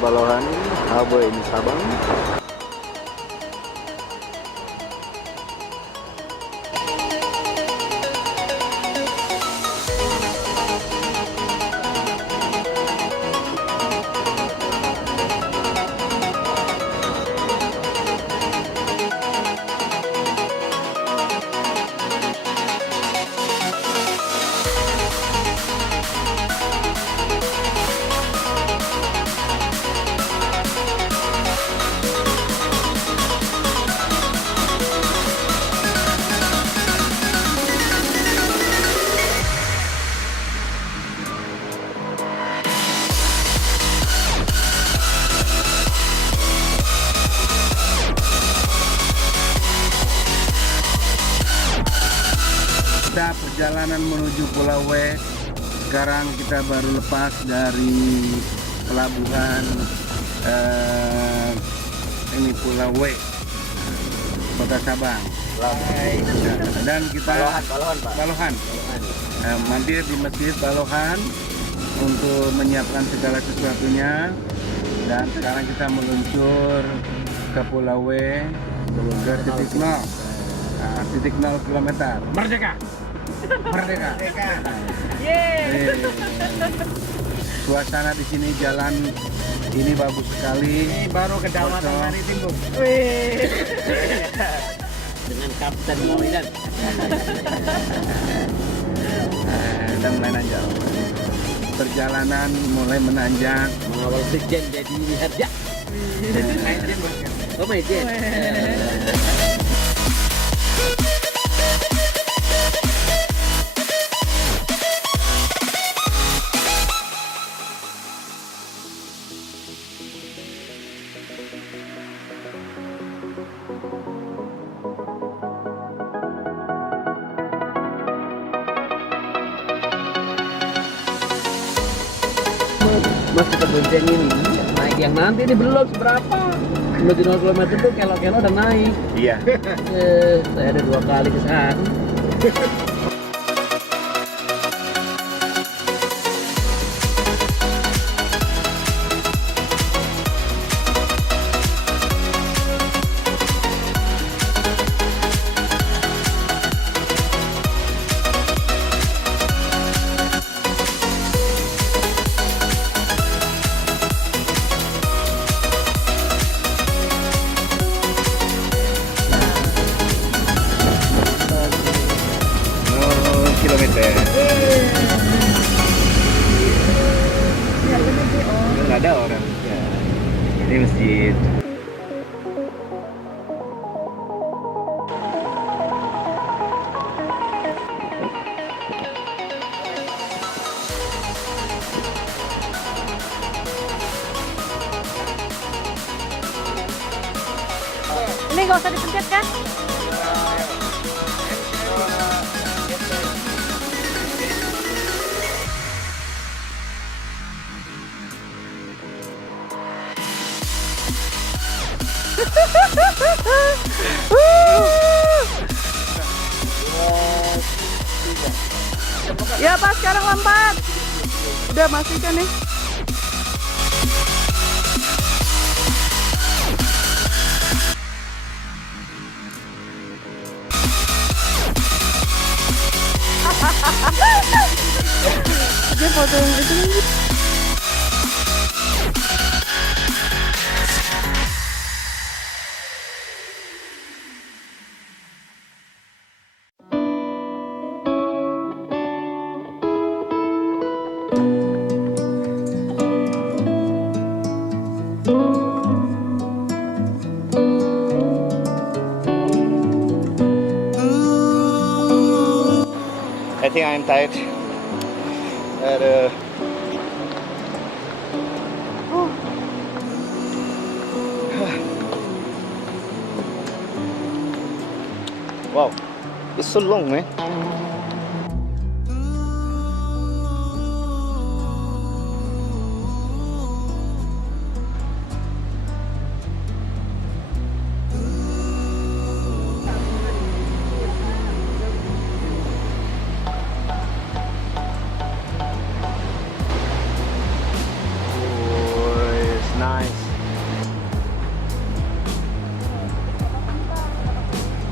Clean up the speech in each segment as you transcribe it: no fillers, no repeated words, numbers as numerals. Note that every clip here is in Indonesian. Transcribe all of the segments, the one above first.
Balohan, Haboy ini Sabang. Kita perjalanan menuju Pulau W. Sekarang kita baru lepas dari pelabuhan ini Pulau W, Kota Sabang. Dan kita Balohan. Mampir di Masjid Balohan untuk menyiapkan segala sesuatunya. Dan sekarang kita meluncur ke Pulau W, ke titik 0. Titik 0 km. Merdeka. Yeay. Suasana di sini, jalan ini bagus sekali. Ini baru Kecamatan Maritim, Bu. Dengan Kapten Moridan. Dan mulai nanjak. Perjalanan mulai menanjak. Mengawal Brigjen jadi Harja. Majen, Bos. Oh, Majen. Mas kita bonceng ini naik yang nanti ini belum seberapa, menuju 0 km itu kelo-kelo udah naik. Iya. Saya ada 2 kali ke sana. Nggak ada orang. Ya. Ini masjid. Ini nggak usah dipencet kan? Ya Pak, sekarang lompat. Udah masih kan nih? Dia foto yang itu. I think I'm tired. Wow, it's so long, man.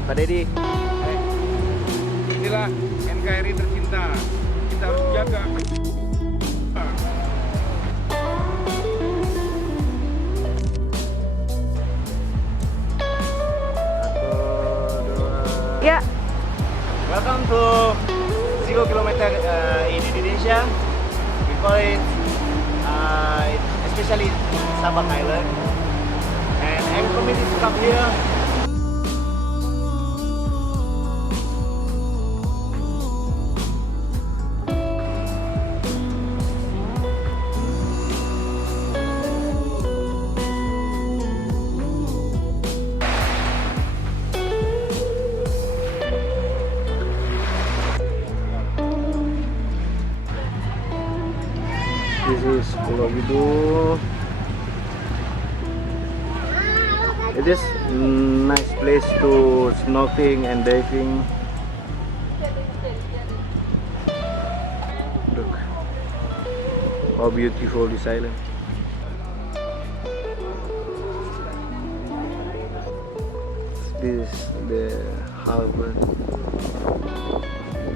Pak Deddy. Inilah NKRI tercinta. Kita harus jaga. Ya, Welcome to 0 kilometer in Indonesia. We call it especially Sabang Island. And every community to come here. This is Pulau Widu. It is nice place to snorkeling and diving. Look how beautiful this island. This is the harbor.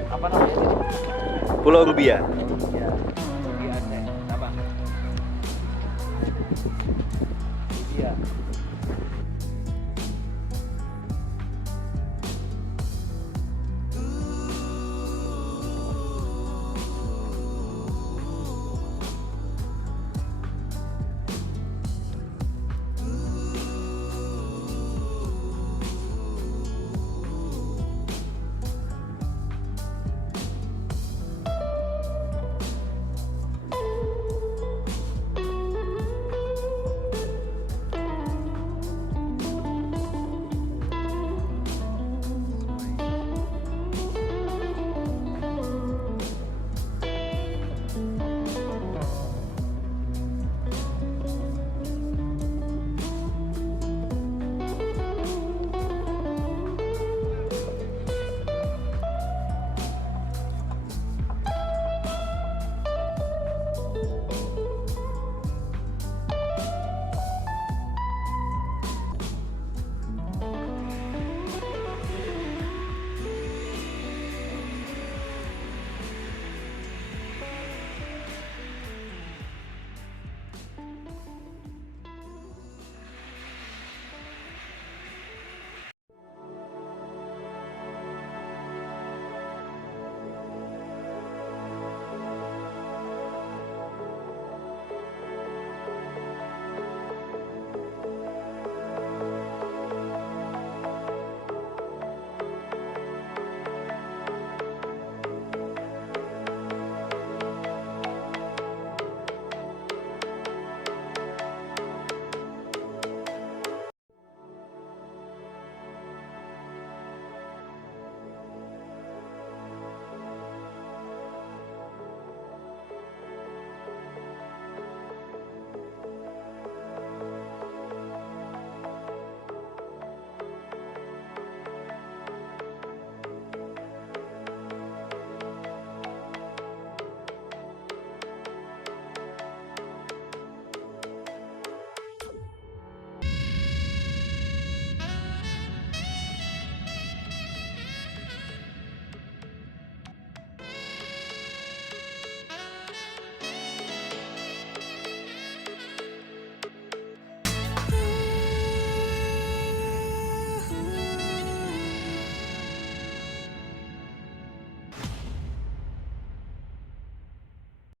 Apa namanya tadi? Pulau Rubia. Ya, di Aceh, Sabang. Iya.